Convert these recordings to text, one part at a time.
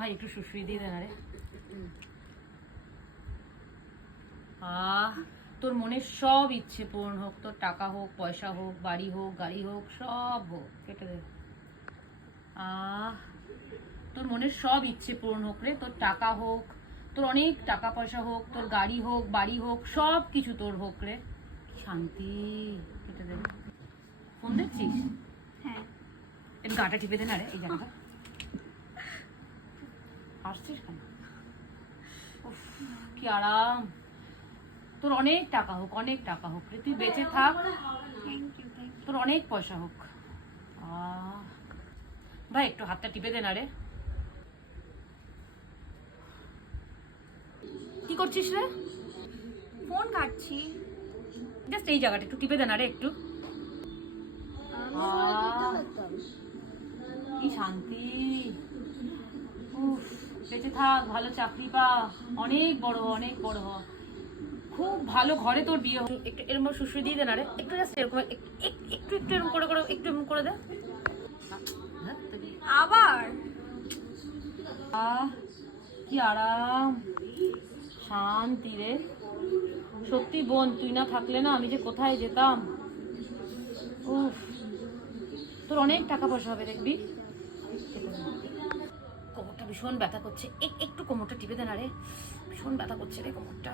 ভাই একটু শুশুই দিয়ে দেন। আরে তোর মনের সব ইচ্ছে পূরণ হোক, তোর টাকা হোক, পয়সা হোক, বাড়ি হোক, গাড়ি হোক, সব হোক। কেটে দে। তোর মনের সব ইচ্ছে পূরণ হোক রে। তোর টাকা হোক, তোর অনেক টাকা পয়সা হোক, তোর গাড়ি হোক, বাড়ি হোক, সব কিছু তোর হোক রে। শান্তি। কেটে দে। ফোন দেখছিস? হ্যাঁ। এর গাটা টিপে দে না রে, এই জায়গাটা। আসছিস কেন? কি আরাম। তোর অনেক টাকা হোক, অনেক টাকা হোক রে, তুই বেঁচে থাক, তোর অনেক পয়সা হোক। ভাই একটু হাতটা টিপে দে না রে। কি করছিস রে? ফোন কাটছি। জাস্ট এই জায়গাটা একটু টিপে দে না রে একটু। কি শান্তি। উফ, বেঁচে থাক, ভালো চাকরি পা, অনেক বড় হ, অনেক বড় হ, খুব ভালো ঘরে তোর বিয়ে হোক। একটু এরকম শুশুরি দিয়ে দে না রে, একটু জাস্ট এরকম একটু একটু এরকম করে করে একটু এরকম করে দে। আবার কি আরাম, শান্তি রে। সত্যি বোন, তুই না থাকলে না আমি যে কোথায় যেতাম। উফ, তোর অনেক টাকা পয়সা হবে দেখবি। কোমরটা ভীষণ ব্যথা করছে, একটু কোমরটা টিপে দে না রে, ভীষণ ব্যথা করছে রে কোমরটা।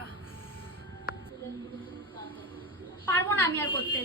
পারবো না আমি আর করতে।